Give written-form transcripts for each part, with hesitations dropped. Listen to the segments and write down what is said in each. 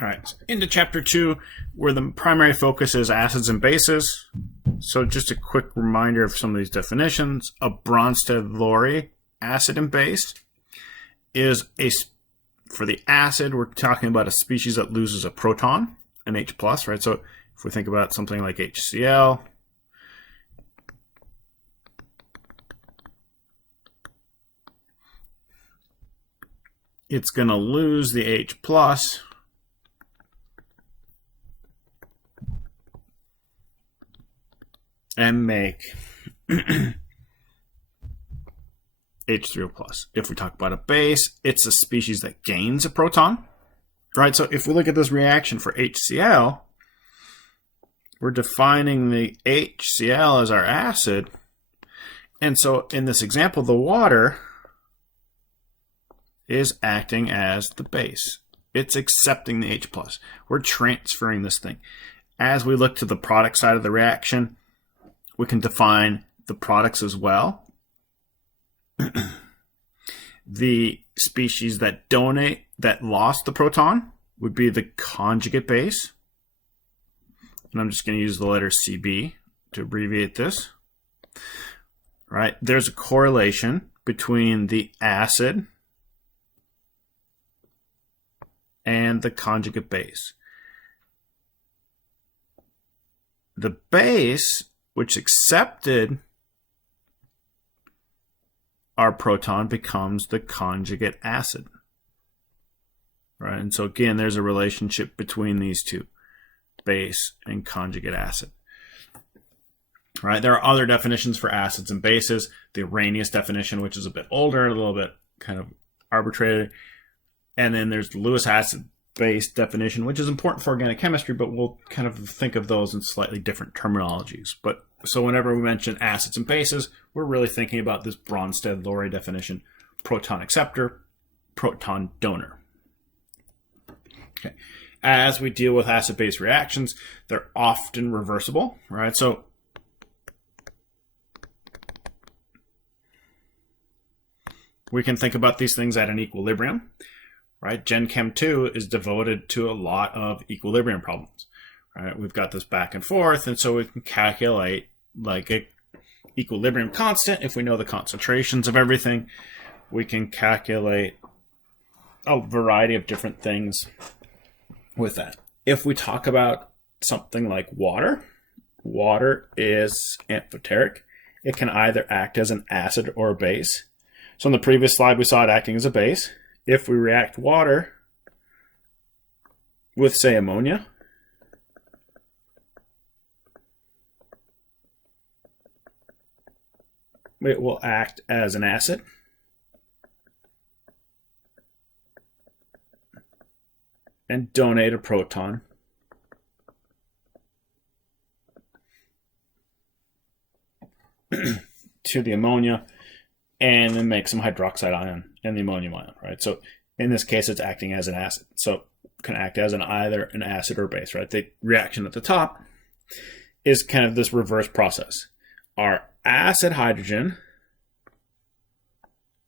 All right, so into chapter 2, where the primary focus is acids and bases. So just a quick reminder of some of these definitions. A Bronsted-Lowry acid and base is for the acid, we're talking about a species that loses a proton, an H+, right? So if we think about something like HCl, it's going to lose the H+, and make H3O+. If we talk about a base, it's a species that gains a proton, right? So if we look at this reaction for HCl, we're defining the HCl as our acid. And so in this example, the water is acting as the base. It's accepting the H+. We're transferring this thing. As we look to the product side of the reaction, we can define the products as well. The species that lost the proton would be the conjugate base. And I'm just going to use the letter CB to abbreviate this. Right? There's a correlation between the acid and the conjugate base. The base, which accepted our proton, becomes the conjugate acid. Right? And so again, there's a relationship between these two, base and conjugate acid. Right? There are other definitions for acids and bases. The Arrhenius definition, which is a bit older, a little bit kind of arbitrary. And then there's the Lewis acid base definition, which is important for organic chemistry, but we'll kind of think of those in slightly different terminologies. But so whenever we mention acids and bases, we're really thinking about this Bronsted-Lowry definition: proton acceptor, proton donor. Okay. As we deal with acid-base reactions, they're often reversible, right? So we can think about these things at an equilibrium, right? Gen Chem 2 is devoted to a lot of equilibrium problems, right? We've got this back and forth, and so we can calculate like a equilibrium constant. If we know the concentrations of everything, we can calculate a variety of different things with that. If we talk about something like water, water is amphoteric. It can either act as an acid or a base. So in the previous slide, we saw it acting as a base. If we react water with, say, ammonia, it will act as an acid. And donate a proton to the ammonia, and then make some hydroxide ion and the ammonium ion, right? So in this case, it's acting as an acid. So it can act as either an acid or base, right? The reaction at the top is kind of this reverse process. Our acid hydrogen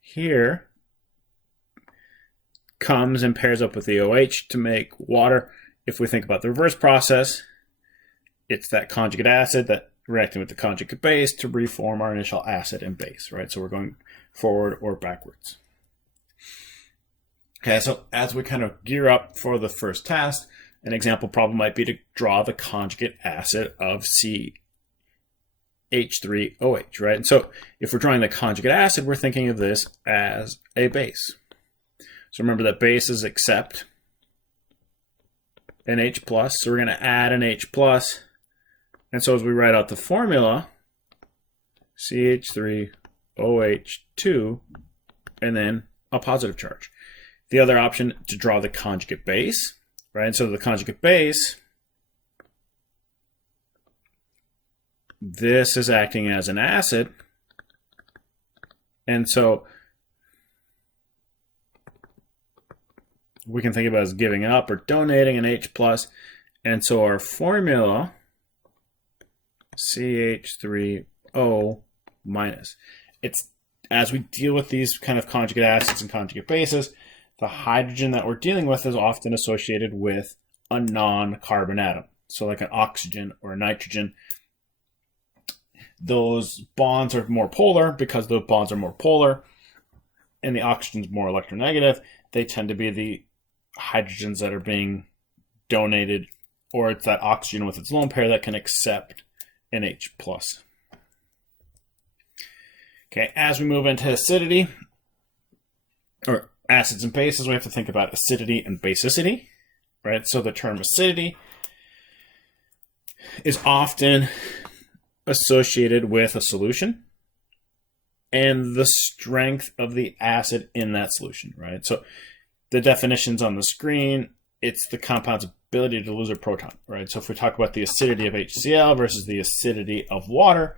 here comes and pairs up with the OH to make water. If we think about the reverse process, it's that conjugate acid that reacting with the conjugate base to reform our initial acid and base, right? So we're going forward or backwards. Okay, so as we kind of gear up for the first test, an example problem might be to draw the conjugate acid of CH3OH, right? And so if we're drawing the conjugate acid, we're thinking of this as a base. So remember that bases accept an H+, so we're going to add an H+. And so as we write out the formula, CH3OH2, and then a positive charge. The other option to draw the conjugate base, right? And so the conjugate base, this is acting as an acid. And so we can think about it as giving up or donating an H+. And so our formula, CH3O-. It's as we deal with these kind of conjugate acids and conjugate bases, the hydrogen that we're dealing with is often associated with a non-carbon atom. So like an oxygen or a nitrogen, those bonds are more polar. Because those bonds are more polar and the oxygen's more electronegative, they tend to be the hydrogens that are being donated, or it's that oxygen with its lone pair that can accept an H+. Okay, as we move into acidity, or acids and bases, we have to think about acidity and basicity, right? So the term acidity is often associated with a solution and the strength of the acid in that solution, right? So the definitions on the screen, it's the compound's ability to lose a proton, right? So if we talk about the acidity of HCl versus the acidity of water,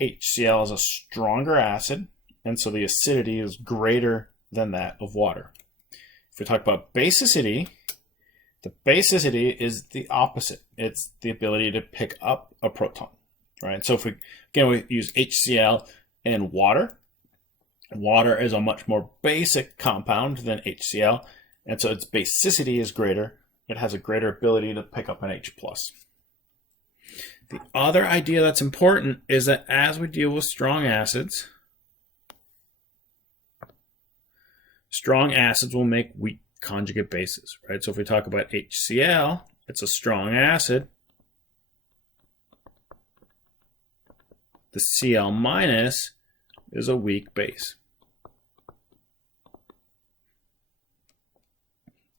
HCl is a stronger acid, and so the acidity is greater than that of water. If we talk about basicity, the basicity is the opposite. It's the ability to pick up a proton, right? So if we use HCl and water. Water is a much more basic compound than HCl, and so its basicity is greater. It has a greater ability to pick up an H+. The other idea that's important is that as we deal with strong acids will make weak conjugate bases, right? So if we talk about HCl, it's a strong acid. The Cl- is a weak base.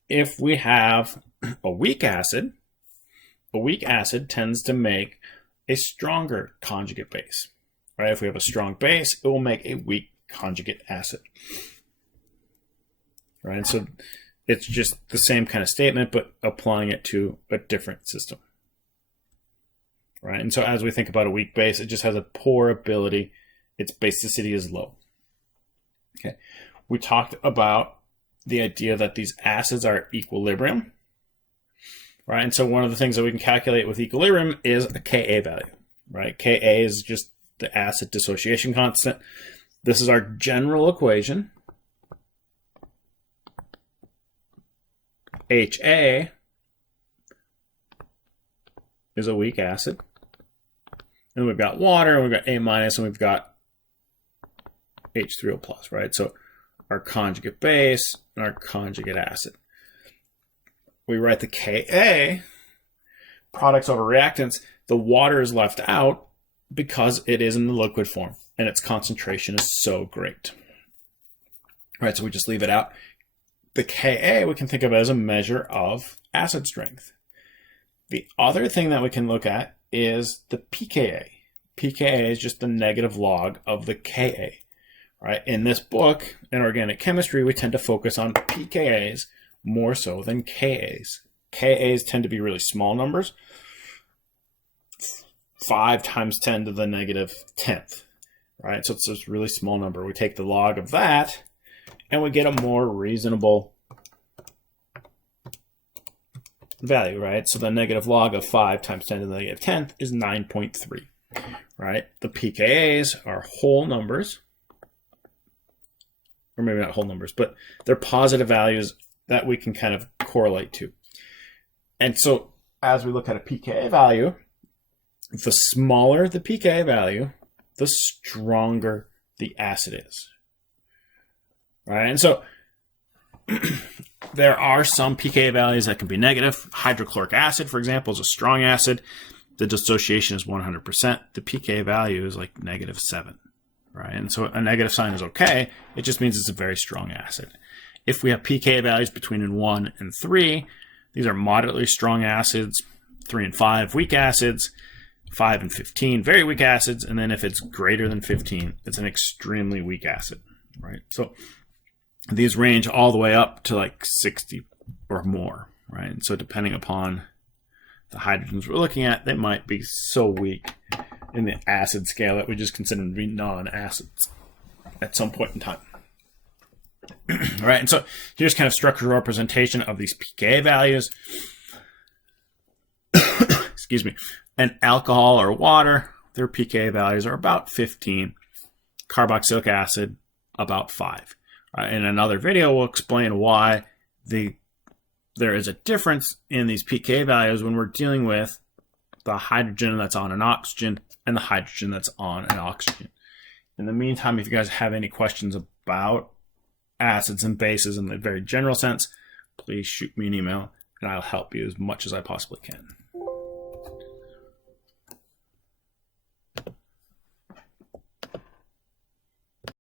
If we have a weak acid tends to make a stronger conjugate base, right? If we have a strong base, it will make a weak conjugate acid, right? And so it's just the same kind of statement, but applying it to a different system, right? And so as we think about a weak base, it just has a poor ability. Its basicity is low. Okay, we talked about the idea that these acids are equilibrium, right? And so one of the things that we can calculate with equilibrium is a Ka value, right? Ka is just the acid dissociation constant. This is our general equation. Ha is a weak acid. And we've got water, and we've got A-, and we've got H3O+, right? So our conjugate base and our conjugate acid. We write the Ka, products over reactants. The water is left out because it is in the liquid form and its concentration is so great. Right, so we just leave it out. The Ka we can think of as a measure of acid strength. The other thing that we can look at is the pKa. pKa is just the negative log of the Ka. Right? In this book, in organic chemistry, we tend to focus on pKa's more so than Ka's. Ka's tend to be really small numbers, 5 times 10 to the negative 10th, right? So it's this really small number. We take the log of that, and we get a more reasonable value, right? So the negative log of 5 times 10 to the negative 10th is 9.3, right? The pKa's are whole numbers, or maybe not whole numbers, but they're positive values that we can kind of correlate to. And so as we look at a pKa value, the smaller the pKa value, the stronger the acid is. Right? And so there are some pKa values that can be negative. Hydrochloric acid, for example, is a strong acid. The dissociation is 100%. The pKa value is like -7. Right? And so a negative sign is okay. It just means it's a very strong acid. If we have pKa values between 1 and 3, these are moderately strong acids. 3 and 5, weak acids. 5 and 15, very weak acids. And then if it's greater than 15, it's an extremely weak acid. Right? So these range all the way up to like 60 or more. Right? And so depending upon the hydrogens we're looking at, they might be so weak in the acid scale that we just consider them to be non-acids at some point in time. All right, and so here's kind of structural representation of these pKa values. Excuse me. An alcohol or water, their pKa values are about 15. Carboxylic acid, about 5. In another video, we'll explain why there is a difference in these pK values when we're dealing with the hydrogen that's on an oxygen and the hydrogen that's on an oxygen. In the meantime, if you guys have any questions about acids and bases in the very general sense, please shoot me an email and I'll help you as much as I possibly can.